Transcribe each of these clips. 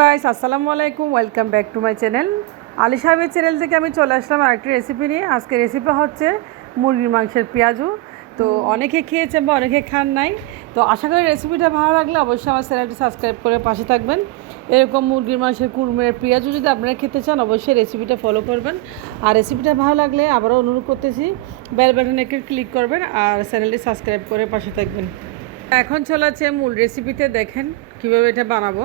Guys আসসালামু আলাইকুম welcome back to my channel Ali সাহেবের চ্যানেল থেকে আমি চলে আসলাম আরেকটি রেসিপি নিয়ে। আজকে রেসিপি হচ্ছে মুরগির মাংসের পেঁয়াজু। তো অনেকে খেয়েছেন বা অনেকে খান নাই। তো আশা করি রেসিপিটা ভালো লাগলে অবশ্যই আমার চ্যানেলটি সাবস্ক্রাইব করে পাশে থাকবেন। এরকম মুরগির মাংসের কুরমের পেঁয়াজু যদি আপনারা খেতে চান অবশ্যই রেসিপিটা ফলো করবেন। আর রেসিপিটা ভালো লাগলে আবারও অনুরোধ করতেছি বেল বাটনে একটু ক্লিক করবেন আর চ্যানেলটি সাবস্ক্রাইব করে পাশে থাকবেন। এখন চলে আছে মূল রেসিপিতে দেখেন কীভাবে এটা বানাবো।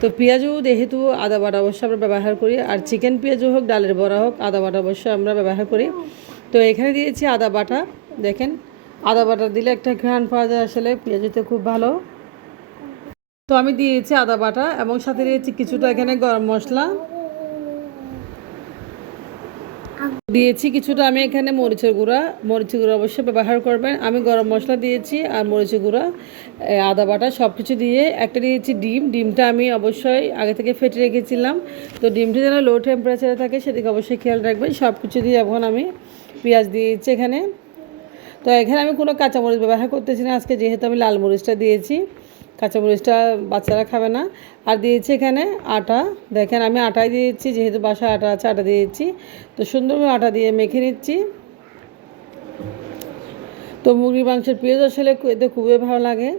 তো পেঁয়াজও যেহেতু আদা বাটা অবশ্যই আমরা ব্যবহার করি আর চিকেন পেঁয়াজও হোক ডালের বড়া হোক আদা বাটা অবশ্যই আমরা ব্যবহার করি। তো এখানে দিয়েছি আদা বাটা দেখেন। আদা বাটা দিলে একটা ঘ্রাণ পাওয়া যায় আসলে পেঁয়াজুতে খুব ভালো। তো আমি দিয়েছি আদা বাটা এবং সাথে দিয়েছি কিছুটা এখানে গরম মশলা। দিয়েছি কিছুটা আমি এখানে মরিচের গুঁড়া। মরিচের গুঁড়া অবশ্যই ব্যবহার করবেন। আমি গরম মশলা দিয়েছি আর মরিচের গুঁড়া আদা বাটা সব কিছু দিয়ে। একটা দিয়েছি ডিম। ডিমটা আমি অবশ্যই আগে থেকে ফেটে রেখেছিলাম। তো ডিমটা যেন লো টেম্পারেচারে থাকে সেদিকে অবশ্যই খেয়াল রাখবেন। সব কিছু দিয়ে এখন আমি পেঁয়াজ দিয়েছি এখানে। তো এখানে আমি কোনো কাঁচামরিচ ব্যবহার করতেছি না। আজকে যেহেতু আমি লাল মরিচটা দিয়েছি। কাঁচামরিচটা বাচ্চারা খাবে না। আর দিয়েছি এখানে আটা। দেখেন আমি আটাই দিয়েছি, যেহেতু বাসায় আটা আছে, আটা দিয়েছি। তো সুন্দরভাবে আটা দিয়ে মেখে নিচ্ছি। তো মুরগির মাংসের পেঁয়াজ আসলে এতে খুবই ভালো লাগে।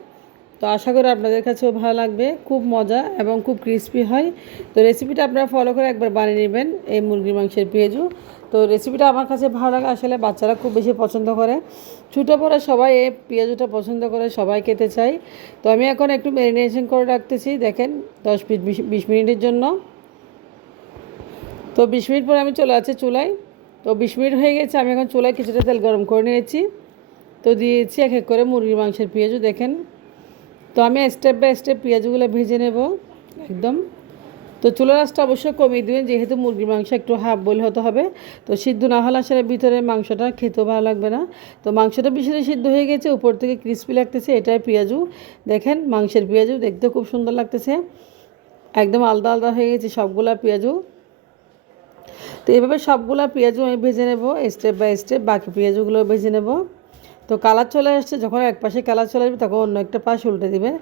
তো আশা করি আপনাদের কাছেও ভালো লাগবে, খুব মজা এবং খুব ক্রিস্পি হয়। তো রেসিপিটা আপনারা ফলো করে একবার বানিয়ে নেবেন এই মুরগির মাংসের পেঁয়াজু। তো রেসিপিটা আমার কাছে ভালো লাগে, আসলে বাচ্চারা খুব বেশি পছন্দ করে। ছোটো বড় সবাই এই পেঁয়াজুটা পছন্দ করে, সবাই খেতে চায় তো আমি এখন একটু ম্যারিনেশন করে রাখতেছি, দেখেন, দশ বিশ বিশ মিনিটের জন্য। তো বিশ মিনিট পরে আমি চলে আছি চুলায়। তো বিশ মিনিট হয়ে গেছে, আমি এখন চুলায় কিছুটা তেল গরম করে নিয়েছি। তো দিয়েছি এক এক করে মুরগির মাংসের পেঁয়াজও দেখেন। তো আমি স্টেপ বাই স্টেপ পেঁয়াজগুলো ভেজে নেব, একদম। তো চুলা রাসটা অবশ্যই কমিয়ে দেবেন, যেহেতু মুরগির মাংস একটু হাফ বলে হতে হবে। তো সিদ্ধ না হলে আসলে ভিতরে মাংসটা খেতেও ভালো লাগবে না। তো মাংসটা বেশি সিদ্ধ হয়ে গেছে, উপর থেকে ক্রিস্পি লাগতেছে, এটাই পেঁয়াজু। দেখেন মাংসের পেঁয়াজু দেখতে খুব সুন্দর লাগতেছে। একদম আলাদা আলাদা হয়ে গেছে সবগুলা পেঁয়াজু। তো এইভাবে সবগুলা পেঁয়াজু আমি ভেজে নেব স্টেপ বাই স্টেপ বাকি পেঁয়াজুগুলো ভেজে নেব। তো কালার চলে আসছে, যখন এক পাশে কালার চলে আসবে, তখন অন্য একটা পাশ উল্টে দিবেন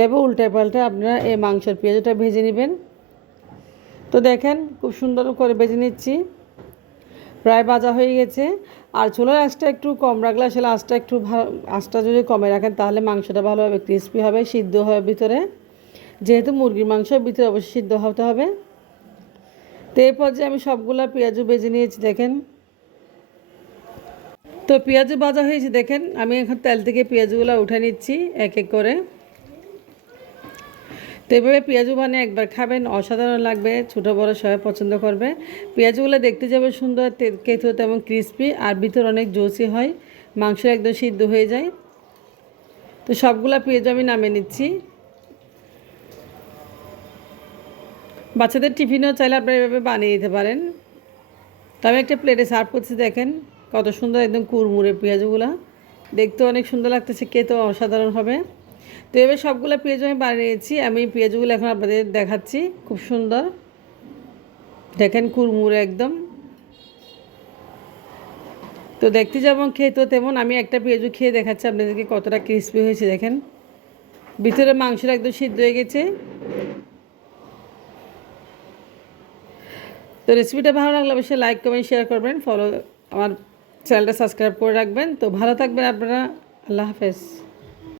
এভাবে উল্টে পাল্টে আপনারা এই মাংসের পেঁয়াজটা ভেজে নেবেন। তো দেখেন, খুব সুন্দর করে ভেজে নিচ্ছি। প্রায় ভাজা হয়ে গেছে। আর চুলার আঁচটা একটু কম রাখলে আসলে আঁচটা একটু আঁচটা যদি কমে রাখেন, তাহলে মাংসটা ভালোভাবে ক্রিস্পি হবে, সিদ্ধ হবে ভিতরে। যেহেতু মুরগির মাংস, ভিতরে অবশ্যই সিদ্ধ হতে হবে। তো এই পর্যায়ে আমি সবগুলা পেঁয়াজও বেজে নিয়েছি, দেখেন। তো পেঁয়াজও ভাজা হয়েছে, দেখেন। আমি এখন তেল থেকে পেঁয়াজগুলো উঠে নিচ্ছি, এক এক করে। তো এভাবে পেঁয়াজু বানিয়ে একবার খাবেন, অসাধারণ লাগবে, ছোটো বড়ো সবাই পছন্দ করবে। পেঁয়াজগুলো দেখতে যাবে সুন্দর কেতো তেমন ক্রিস্পি আর ভিতর অনেক জোসি হয়, মাংস একদম সিদ্ধ হয়ে যায়। তো সবগুলা পেঁয়াজ আমি নামে নিচ্ছি। বাচ্চাদের টিফিনও চাইলে আপনারা এভাবে বানিয়ে দিতে পারেন। তো আমি একটা প্লেটে সার্ভ করছি, দেখেন। কত সুন্দর একদম কুরমুরে পেঁয়াজগুলো। দেখতে অনেক সুন্দর লাগতেছে, খেতেও অসাধারণ হবে। তো এবার সবগুলো পেঁয়াজ আমি বানিয়েছি, আমি পেঁয়াজগুলো এখন আপনাদের দেখাচ্ছি, খুব সুন্দর। দেখেন কুরমুরে একদম। তো দেখতে যেমন খেতো তেমন, আমি একটা পেঁয়াজু খেয়ে দেখাচ্ছি, আপনাদেরকে কতটা ক্রিস্পি হয়েছে, দেখেন। ভিতরে মাংসটা একদম সিদ্ধ হয়ে গেছে। তো রেসিপিটা ভালো লাগলে অবশ্যই লাইক কমেন্ট শেয়ার করবেন ফলো আমার চ্যানেলটা সাবস্ক্রাইব করে রাখবেন। তো ভালো থাকবেন আপনারা। আল্লাহ হাফেজ।